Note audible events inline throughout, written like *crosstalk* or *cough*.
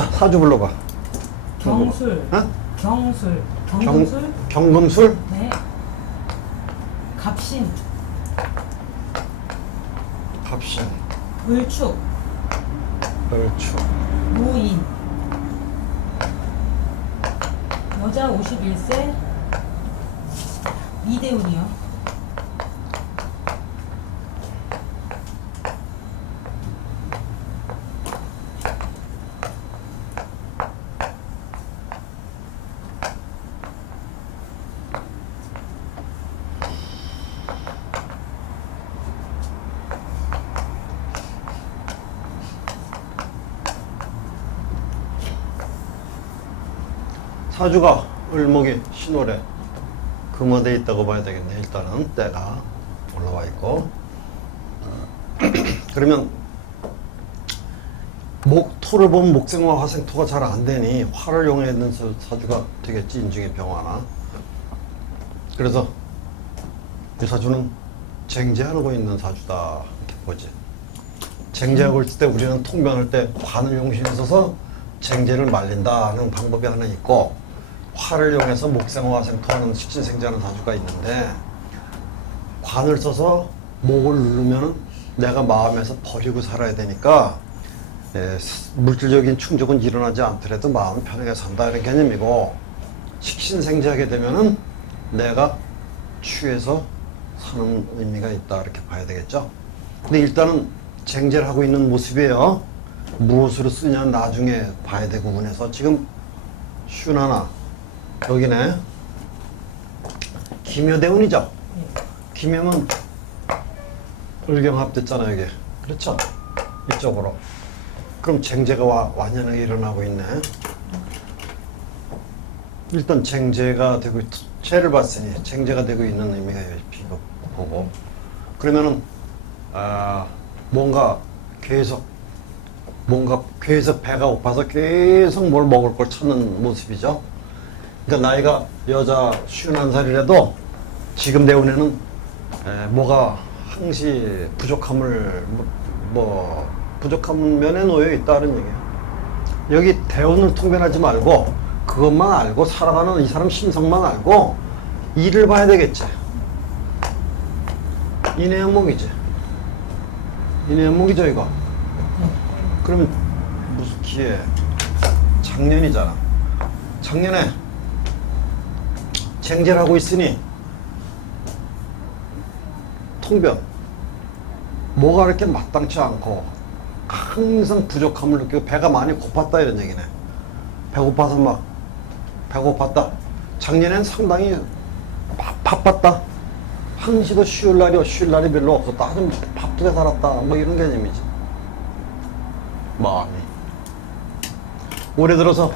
자, 사주 불러봐. 경술. 어? 경술. 경, 경금술. 경금술? 네. 갑신. 갑신, 을축. 을추. 무인. 여자 51세. 이대훈이요. 사주가 을목이 신월에 금화돼 있다고 봐야 되겠네. 일단은 때가 올라와 있고. *clears throat* 그러면 목토를 보면 목생화 화생토가 잘 안 되니 화를 용해야 되는 사- 사주가 되겠지 인중의 병화나. 그래서 이 사주는 쟁제하고 있는 사주다 이렇게 보지. 쟁제하고 있을 때 우리는 통변할 때 관을 용신에 써서 쟁제를 말린다는 방법이 하나 있고 화를 이용해서 목생화 생토하는 식신생자하는 사주가 있는데 관을 써서 목을 누르면 내가 마음에서 버리고 살아야 되니까 예, 스- 물질적인 충족은 일어나지 않더라도 마음은 편하게 산다 이런 개념이고 식신생자하게 되면은 내가 취해서 사는 의미가 있다 이렇게 봐야 되겠죠. 근데 일단은 쟁제를 하고 있는 모습이에요. 무엇으로 쓰냐 나중에 봐야 되고 운에서 지금 슌 하나 여기네 김여대운이죠. 예. 김여면 을경합 됐잖아요 이게 그렇죠 이쪽으로 그럼 쟁제가 와, 완연하게 일어나고 있네 일단 쟁제가 되고 있- 채를 봤으니 쟁제가 되고 있는 의미가 이거 보고 그러면은 아 뭔가 계속 뭔가 계속 배가 고파서 계속 뭘 먹을 걸 찾는 모습이죠. 그러니까 나이가 여자 51살이라도 지금 내 운에는 에, 뭐가 항시 부족함을 뭐, 뭐 부족한 면에 놓여 있다는 얘기예요. 여기 대운을 통변하지 말고 그것만 알고 살아가는 이 사람 심성만 알고 일을 봐야 되겠지. 인의 연목이지. 인의 연목이죠 이거. 그러면 무슨 기회? 작년이잖아. 작년에 쟁제를 하고 있으니 통변 뭐가 이렇게 마땅치 않고 항상 부족함을 느끼고 배가 많이 고팠다 이런 얘기네. 배고파서 막 배고팠다. 작년엔 상당히 바, 바빴다. 항시도 쉬울 날이 쉴 날이 별로 없었다. 아주 바쁘게 살았다. 뭐 이런 개념이지. 마음이. 올해 들어서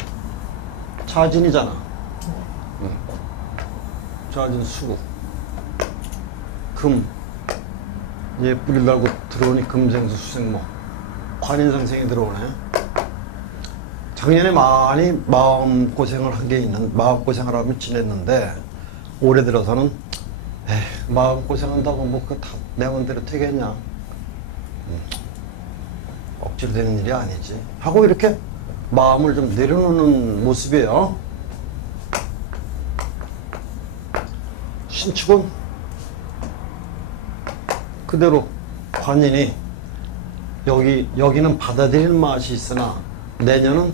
자진이잖아. 응. 자진 수국. 금. 달고 들어오니 금생수 수생목. 관인상생이 들어오네. 작년에 많이 마음 고생을 한 게 있는 마음 고생을 하며 지냈는데 올해 들어서는 에이, 마음 고생한다고 뭐그다내 맘대로 되겠냐 음, 억지로 되는 일이 아니지 하고 이렇게 마음을 좀 내려놓는 모습이에요 신축은 그대로 관인이 여기 여기는 받아들이는 맛이 있으나 내년은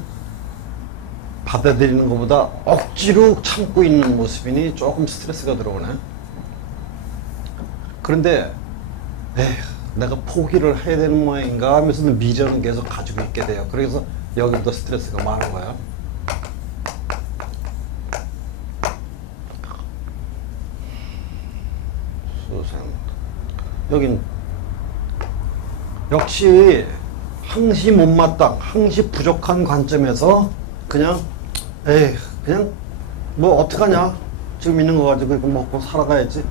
받아들이는 것보다 억지로 참고 있는 모습이니 조금 스트레스가 들어오네. 그런데 에휴, 내가 포기를 해야 되는 모양인가 하면서 미련은 계속 가지고 있게 돼요. 그래서 여기도 스트레스가 많은 거야. 수생. 여긴 역시 항시 못마땅, 항시 부족한 관점에서 그냥 에이 그냥 뭐 어떡하냐? 지금 있는 거 가지고 이거 먹고 살아가야지.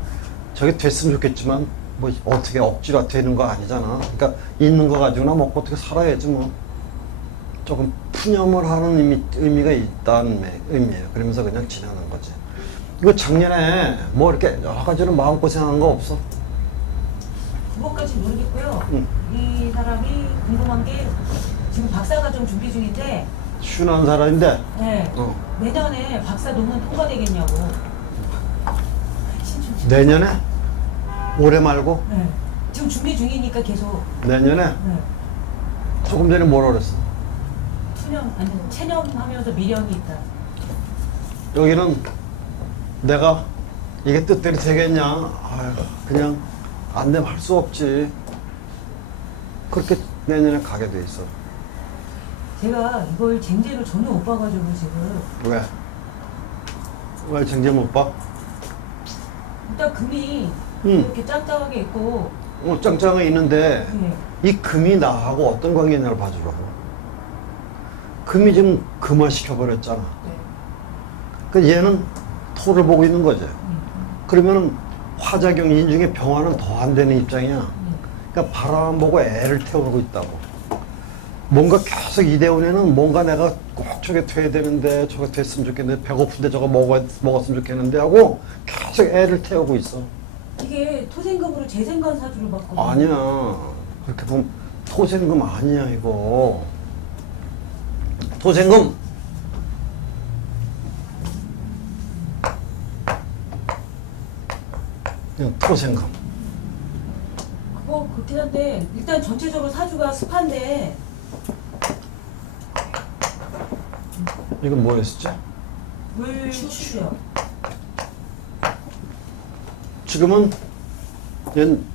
저게 됐으면 좋겠지만 뭐 어떻게 억지로 되는 거 아니잖아. 그러니까 있는 거 가지고나 먹고 어떻게 살아야지 뭐. 조금 푸념을 하는 의미, 의미가 있다는 매- 의미예요. 그러면서 그냥 지나는 거지. 이거 작년에 뭐 이렇게 여러 가지로 마음고생한 거 없어? 그것까지 모르겠고요. 응. 이 사람이 궁금한 게 지금 박사과정 준비 중인데 순한 사람인데 네. 어. 내년에 박사 논문 통과되겠냐고. 신춘 씨. 내년에 올해 말고 네. 지금 준비 중이니까 계속 내년에 네. 조금 전에 뭐라 그랬어? 투념 아니 체념하면서 미련이 있다. 여기는 내가 이게 뜻대로 되겠냐? 아유, 그냥 안 되면 할 수 없지. 그렇게 내년에 가게 돼 있어. 제가 이걸 쟁제로 전혀 못 봐가지고 지금 왜? 왜 쟁제 못 봐? 일단 금이 응. 이렇게 짱짱하게 있고 어, 짱짱하게 있는데 예. 이 금이 나하고 어떤 관계냐를 봐주라고. 금이 지금 금화 시켜버렸잖아. 네. 그 얘는 토를 보고 있는 거지. 음, 그러면은 화작용 인중의 병화는 더 안 되는 입장이야. 음, 그러니까 바람 보고 애를 태우고 있다고. 뭔가 계속 이대훈에는 뭔가 내가 꼭 저게 돼야 되는데 저게 됐으면 좋겠는데 배고픈데 저거 먹어, 먹었으면 좋겠는데 하고 계속 애를 태우고 있어. 이게 토생금으로 재생관 사주를 받거든요. 아니야. 그렇게 보면 토생금 아니야 이거. 토생금. 그냥 토생금. 그거 그렇긴 한데 일단 전체적으로 사주가 습한데 이건 뭐였었지? 물 추수요. 지금은 얘는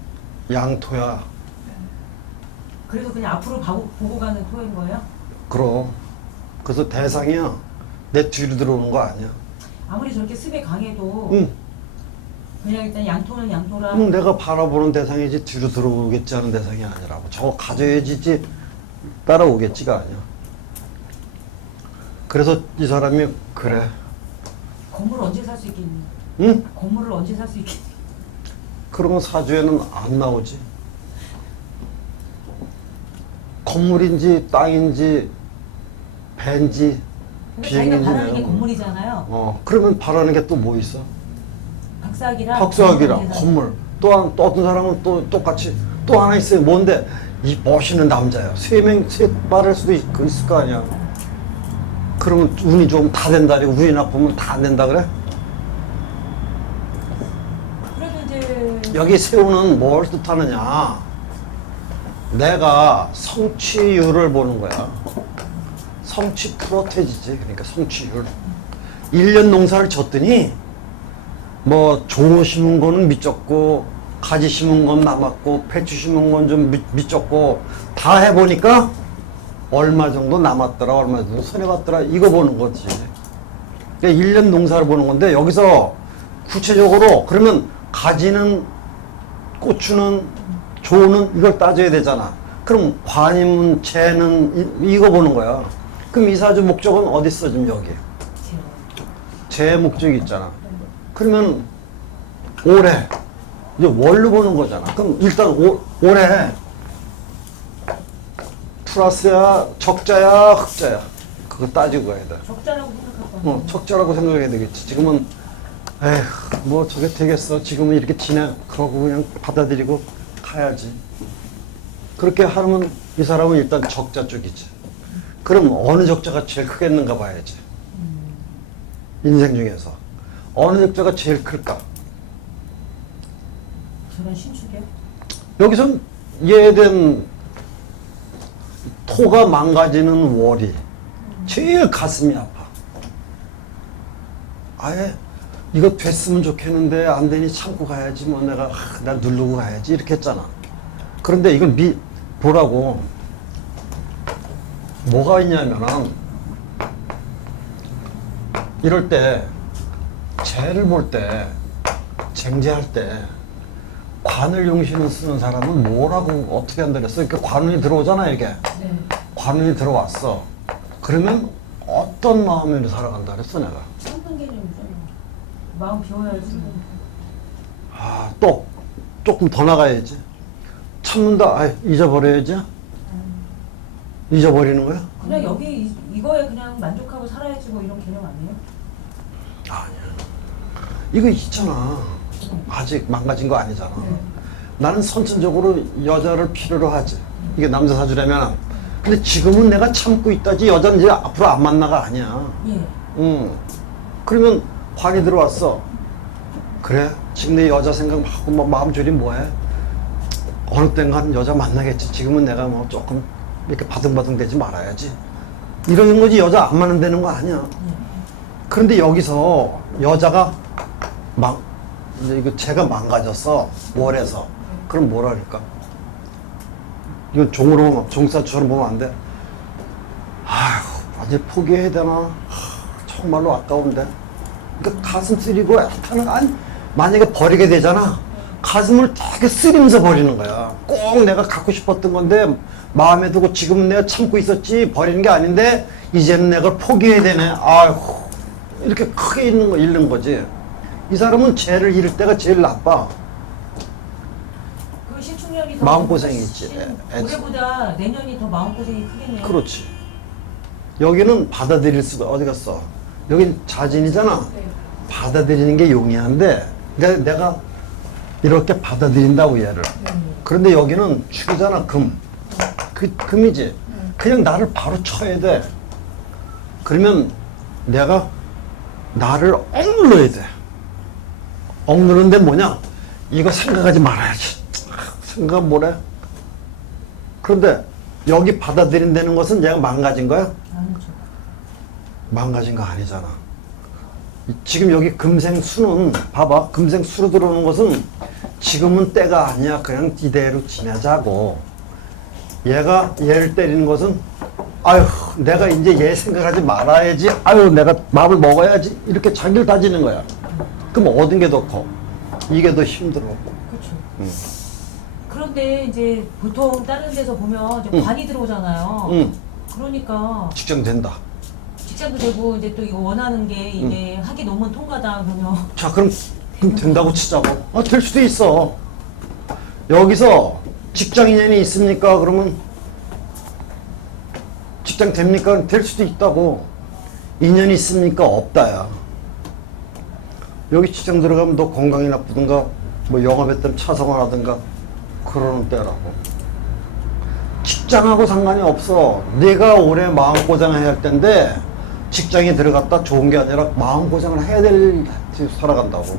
양토야. 그래서 그냥 앞으로 보고, 보고 가는 토인 거예요? 그럼. 그래서 대상이야. 내 뒤로 들어오는 거 아니야. 아무리 저렇게 습에 강해도 응. 그냥 일단 양토는 양토라. 응, 내가 바라보는 대상이지 뒤로 들어오겠지 하는 대상이 아니라고. 저거 가져야지지 따라오겠지가 아니야. 그래서 이 사람이 그래. 건물을 언제 살 수 있겠니? 응? 건물을 언제 살 수 있겠니? 건 사주에는 안 나오지. 건물인지 땅인지 배인지 근데 자기가 바라는 게 비행인지 건물이잖아요. 어 그러면 바라는 게 또 뭐 있어? 박사학이랑 박사학이랑 건물. 또한 또 어떤 사람은 또 똑같이 또 하나 있어요. 뭔데? 이 멋있는 남자야. 세명세 말할 수도 있, 그 있을 거 아니야. 그러면 운이 좀다 된다. 그리고 운이 나쁘면 다 안 된다 그래? 그래도 이제 여기 세우는 뭘 뜻하느냐? 내가 성취율을 보는 거야. 성취 프로테지지. 그러니까 성취율. 1년 농사를 졌더니 뭐 종어 심은 거는 미쳤고 가지 심은 건 남았고 배추 심은 건 좀 미쳤고 다 해보니까 얼마 정도 남았더라 얼마 정도 손해봤더라 이거 보는 거지. 그러니까 1년 농사를 보는 건데 여기서 구체적으로 그러면 가지는 고추는 조는 이걸 따져야 되잖아. 그럼 관임은 재는 이, 이거 보는 거야. 그럼 이 사주 목적은 어디 있어 지금 여기? 재 목적이 있잖아. 그러면 올해 이제 월로 보는 거잖아. 그럼 일단 오, 올해 플러스야 적자야 흑자야 그거 따지고 가야 돼. 적자라고 거예요. 어, 적자라고 생각해야 되겠지. 지금은 에휴 뭐 저게 되겠어. 지금은 이렇게 지내 그러고 그냥 받아들이고 가야지. 그렇게 하면 이 사람은 일단 적자 쪽이지. 그럼 어느 적자가 제일 크겠는가 봐야지. 인생 중에서 어느 적자가 제일 클까? 저런 신축이요? 여기선 예된 토가 망가지는 월이 제일 가슴이 아파. 아예 이거 됐으면 좋겠는데 안 되니 참고 가야지 뭐 내가 하, 나 누르고 가야지 이렇게 했잖아. 그런데 이걸 미 보라고 뭐가 있냐면은 이럴 때 재를 볼 때 쟁제할 때 관을 용신을 쓰는 사람은 뭐라고 어떻게 한다 그랬어? 그러니까 관운이 들어오잖아 이게. 네. 관운이 들어왔어. 그러면 어떤 마음으로 살아간다 그랬어 내가. 참는 개념이죠. 마음 비워야지. 아, 또 조금 더 나가야지. 참는다. 아, 잊어버려야지. 잊어버리는 거야? 그냥 여기 이, 이거에 그냥 만족하고 살아야지 뭐 이런 개념 아니에요? 아니야. 이거 있잖아. 아직 망가진 거 아니잖아. 네. 나는 선천적으로 여자를 필요로 하지. 이게 남자 사주라면 근데 지금은 내가 참고 있다지 여자는 이제 앞으로 안 만나가 아니야. 예. 응. 그러면 환이 들어왔어. 그래? 지금 내 여자 생각 하고 뭐 마음 졸이 뭐해? 어느 땐간 여자 만나겠지. 지금은 내가 뭐 조금 이렇게 바둥바둥 되지 말아야지. 이러는 거지 여자 안 만난다는 거 아니야. 예. 그런데 여기서 여자가 망 이제 이거 제가 망가졌어 뭘해서 그럼 뭐라 할까? 이건 종으로 종사처럼 보면 안 돼. 아휴 완전 포기해야 되나? 하, 정말로 아까운데. 그러니까 가슴 쓰리고 애타는 아니 만약에 버리게 되잖아. 가슴을 되게 쓰리면서 버리는 거야. 꼭 내가 갖고 싶었던 건데 마음에 두고 지금은 내가 참고 있었지 버리는 게 아닌데 이제는 내가 포기해야 되네. 아휴 이렇게 크게 잃는 거 잃는 거지. 이 사람은 죄를 잃을 때가 제일 나빠. 그 신축년이 더 마음고생이 있지. 신- 애- 애- 올해보다 내년이 더 마음고생이 크겠네요. 그렇지. 여기는 받아들일 수가 어디 갔어? 여긴 자진이잖아. 네. 받아들이는 게 용이한데 내가, 내가 이렇게 받아들인다고 얘를. 음. 그런데 여기는 축이잖아 금. 그 금이지. 그냥 나를 바로 쳐야 돼. 그러면 내가 나를 억눌러야 돼. 억누르는데 뭐냐? 이거 생각하지 말아야지. 생각 뭐래? 그런데 여기 받아들인다는 것은 얘가 망가진 거야? 아니죠. 망가진 거 아니잖아. 이- 지금 여기 금생 수는 봐봐 금생 수로 들어오는 것은 지금은 때가 아니야 그냥 이대로 지내자고 얘가 얘를 때리는 것은 아유 내가 이제 얘 생각하지 말아야지 아유 내가 마음을 먹어야지 이렇게 자기를 다지는 거야 그럼 얻은 게 더 커. 이게 더 힘들어 그렇죠. 음. 그런데 이제 보통 다른 데서 보면 이제 응. 관이 들어오잖아요. 응 그러니까 측정된다. 직장도 되고 이제 또 이거 원하는 게 이게 하기 너무 통과다 그러면. 자 그럼, *laughs* 그럼 된다고 치자고. 어, 될 수도 있어. 여기서 직장 인연이 있습니까? 그러면 직장 됩니까? 될 수도 있다고. 인연이 있습니까? 없다야 여기 직장 들어가면 너 건강이 나쁘든가 뭐 영업했던 차성을 하든가 그러는 때라고. 직장하고 상관이 없어. 내가 올해 마음고생을 해야 할 텐데 직장에 들어갔다 좋은 게 아니라 마음고생을 해야 될 살아간다고.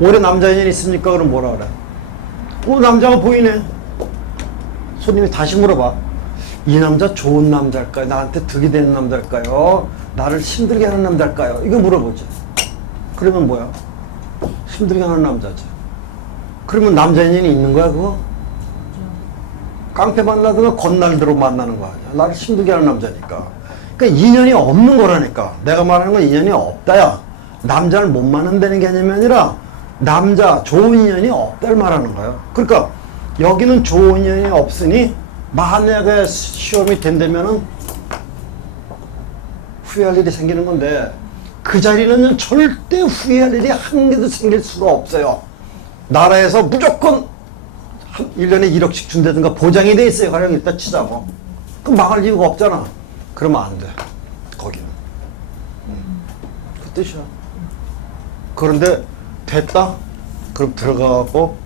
올해 남자 인연 있습니까 그럼 뭐라 그래? 어 남자가 보이네. 손님이 다시 물어봐. 이 남자 좋은 남자일까요? 나한테 득이 되는 남자일까요? 나를 힘들게 하는 남자일까요? 이거 물어보지 그러면 뭐야 힘들게 하는 남자지 그러면 남자 인연이 있는 거야 그거 깡패 만나든가 건날대로 만나는 거 아니야. 나를 힘들게 하는 남자니까. 그러니까 인연이 없는 거라니까. 내가 말하는 건 인연이 없다야. 남자를 못 만난다는 개념이 아니라 남자 좋은 인연이 없다를 말하는 거야. 그러니까 여기는 좋은 인연이 없으니 만약에 시험이 된다면은 후회할 일이 생기는 건데 그 자리는 절대 후회할 일이 한 개도 생길 수가 없어요. 나라에서 무조건 한 1년에 1억씩 준다든가 보장이 돼 있어요. 가령 일단 치자고. 그럼 망할 이유가 없잖아. 그러면 안 돼. 거기는. 음. 그 뜻이야. 그런데 됐다? 그럼 들어가고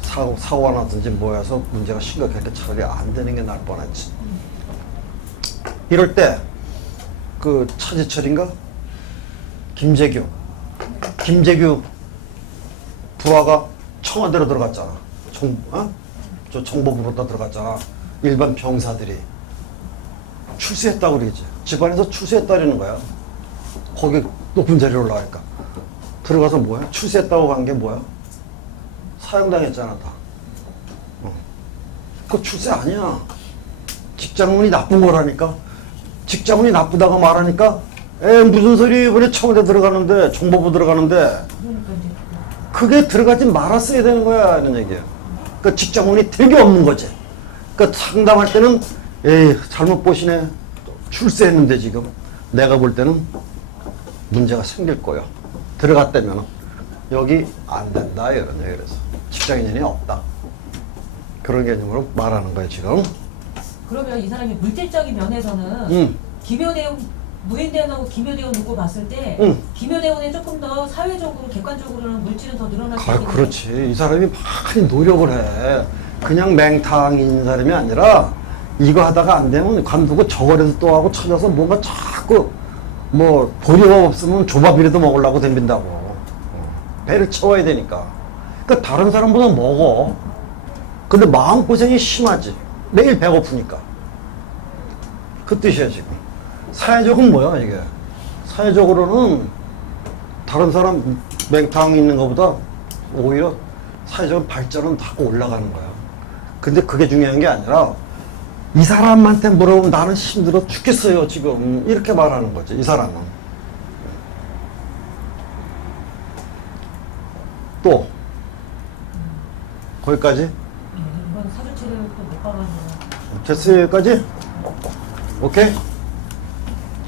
사고, 사고가 나든지 뭐 해서 문제가 심각하게 차라리 안 되는 게 나을 뻔했지. 이럴 때, 그 차지철인가? 김재규. 김재규 부하가 청와대로 들어갔잖아. 정, 어? 저 정보부로 다 들어갔잖아. 일반 병사들이. 출세했다고 그러지. 집안에서 출세했다는 거야. 거기 높은 자리에 올라가니까. 들어가서 뭐야? 출세했다고 간 게 뭐야? 사형당했잖아, 다. 어. 그거 출세 아니야. 직장운이 나쁜 거라니까. 직장운이 나쁘다고 말하니까, 에, 무슨 소리, 이번에 청와대 들어가는데, 정보부 들어가는데, 그러니까 그게 들어가지 말았어야 되는 거야 이런 얘기야. 그 직장운이 되게 없는 거지. 그 상담할 때는 에이 잘못 보시네. 출세했는데 지금 내가 볼 때는 문제가 생길 거요. 들어갔다면 여기 안 된다 이런 얘기 그래서 직장 인연이 없다. 그런 개념으로 말하는 거야 지금. 그러면 이 사람이 물질적인 면에서는 응. 김효대원 무인대원하고 김효대원 놓고 봤을 때 응. 김효대원이 조금 더 사회적으로 객관적으로는 물질은 더 늘어날 수 아, 있겠는데 그렇지. 이 사람이 많이 노력을 해. 그냥 맹탕인 사람이 아니라 이거 하다가 안 되면 관두고 저거라도 또 하고 찾아서 뭔가 자꾸 뭐 보리밥 없으면 조밥이라도 먹으려고 덤빈다고 어. 배를 채워야 되니까 그러니까 다른 사람보다 먹어 근데 마음고생이 심하지 매일 배고프니까 그 뜻이야 지금 사회적은 뭐야 이게? 사회적으로는 다른 사람 맹탕 있는 것보다 오히려 사회적 발전은 다 올라가는 거야. 근데 그게 중요한 게 아니라 이 사람한테 물어보면 나는 힘들어 죽겠어요 지금. 이렇게 말하는 거지 이 사람은. 또? 거기까지? 예, 이번 사주치를 또못 가가지고. 됐어요 여기까지? 오케이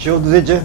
지워도 되지